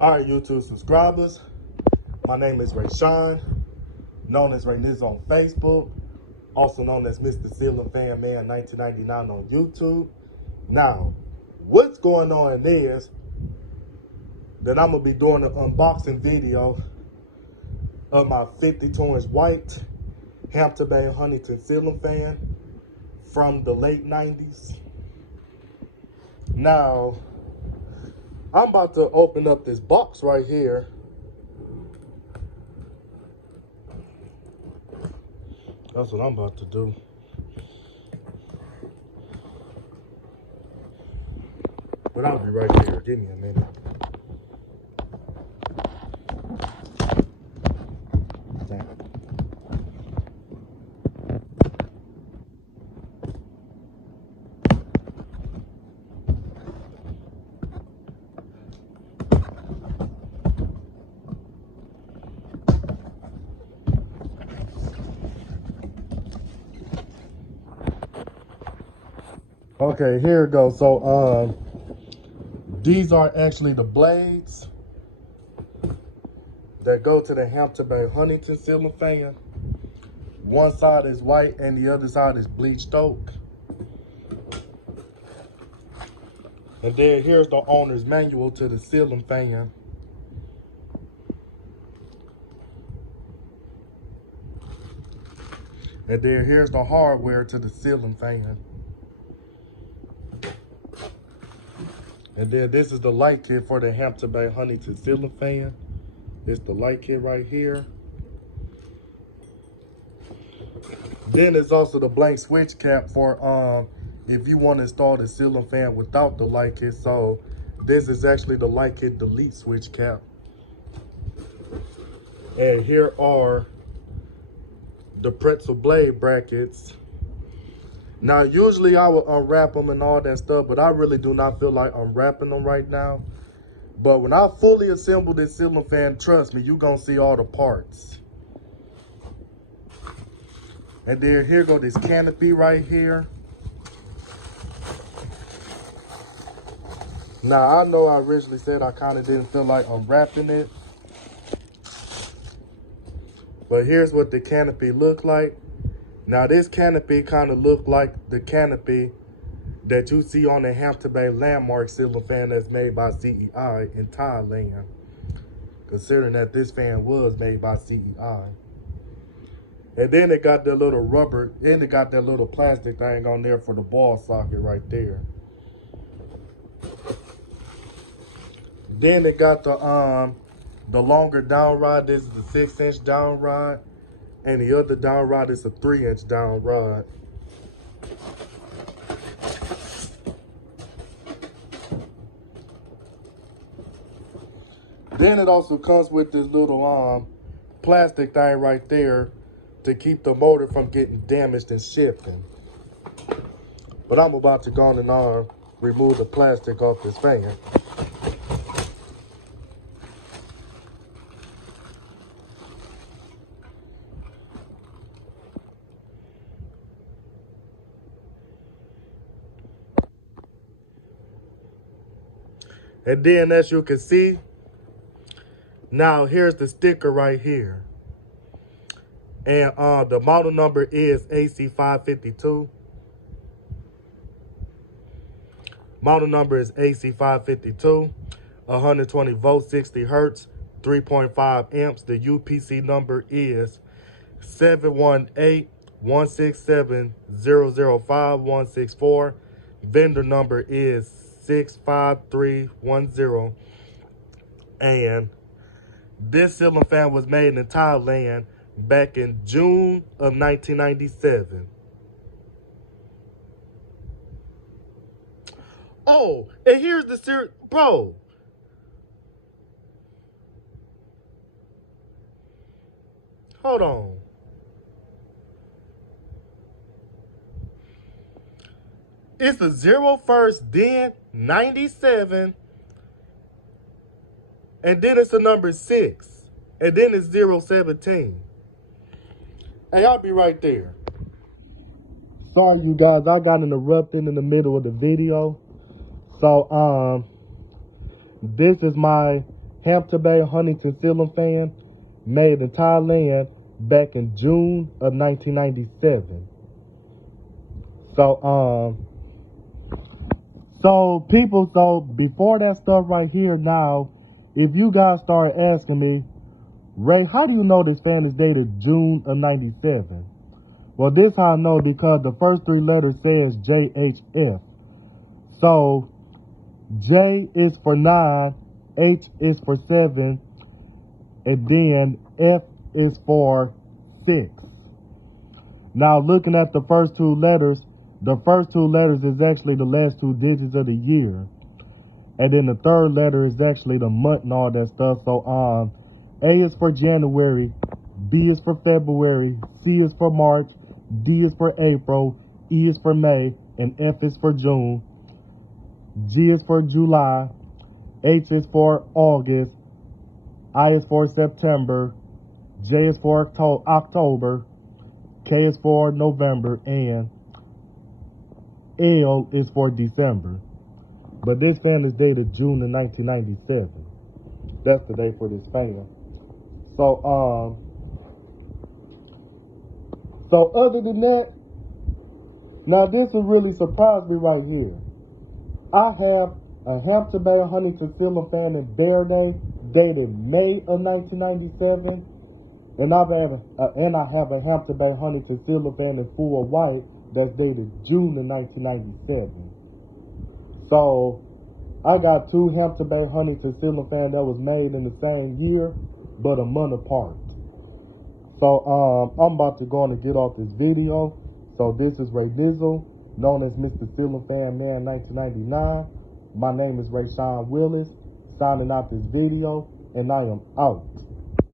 All right, YouTube subscribers, my name is Rayshawn, known as Ray Niz on Facebook, also known as Mr. Ceiling Fan Man 1999 on YouTube. Now, what's going on is that I'm going to be doing an unboxing video of my 52-inch white Hampton Bay Huntington ceiling fan from the late 90s. Now, I'm about to open up this box right here. That's what I'm about to do. But I'll be right there. Give me a minute. Damn. Okay, here it goes. So, these are actually the blades that go to the Hampton Bay Huntington ceiling fan. One side is white and the other side is bleached oak. And then here's the owner's manual to the ceiling fan. And then here's the hardware to the ceiling fan. And then this is the light kit for the Hampton Bay Huntington ceiling fan. It's the light kit right here. Then there's also the blank switch cap for if you want to install the ceiling fan without the light kit. So this is actually the light kit delete switch cap. And here are the pretzel blade brackets. Now, usually I would unwrap them and all that stuff, but I really do not feel like unwrapping them right now. But when I fully assemble this ceiling fan, trust me, you're going to see all the parts. And then here go this canopy right here. Now, I know I originally said I kind of didn't feel like unwrapping it. But here's what the canopy looked like. Now, this canopy kind of looked like the canopy that you see on the Hampton Bay Landmark ceiling fan that's made by CEI in Thailand. Considering that this fan was made by CEI. And then it got that little rubber, and it got that little plastic thing on there for the ball socket right there. Then it got the longer down rod. This is the 6-inch down rod. And the other down rod is a 3-inch down rod. Then it also comes with this little plastic thing right there to keep the motor from getting damaged and shifting. But I'm about to go on and remove the plastic off this fan. And then as you can see, now here's the sticker right here. And the model number is AC552. Model number is AC552. 120 volts, 60 hertz, 3.5 amps. The UPC number is 718-167-005-164. Vendor number is 65310. And this ceiling fan was made in Thailand back in June of 1997. Oh, and here's the serious, bro. Hold on. It's a 01st dent 97. And then it's a number 6. And then it's 017. Hey, I'll be right there. Sorry, you guys. I got interrupted in the middle of the video. So, this is my Hampton Bay Huntington ceiling fan made in Thailand back in June of 1997. So before that stuff right here now, if you guys start asking me, Ray, how do you know this fan is dated June of 97? Well, this how I know, because the first three letters says JHF. So J is for 9, H is for 7, and then F is for 6. Now, looking at the first two letters is actually the last two digits of the year. And then the third letter is actually the month and all that stuff. So A is for January, B is for February, C is for March, D is for April, E is for May, and F is for June. G is for July, H is for August, I is for September, J is for October, K is for November, and L is for December. But this fan is dated June of 1997. That's the day for this fan. So other than that, now this will really surprise me right here. I have a Hampton Bay Huntington ceiling fan in Bear Day dated May of 1997. And I have a Hampton Bay Huntington ceiling fan in full white that's dated June of 1997. So I got two Hampton Bay Huntington ceiling fan that was made in the same year, but a month apart. So I'm about to go on and get off this video. So this is Ray Dizzle, known as Mr. Ceiling Fan Man 1999. My name is Rayshawn Willis, signing out this video, and I am out.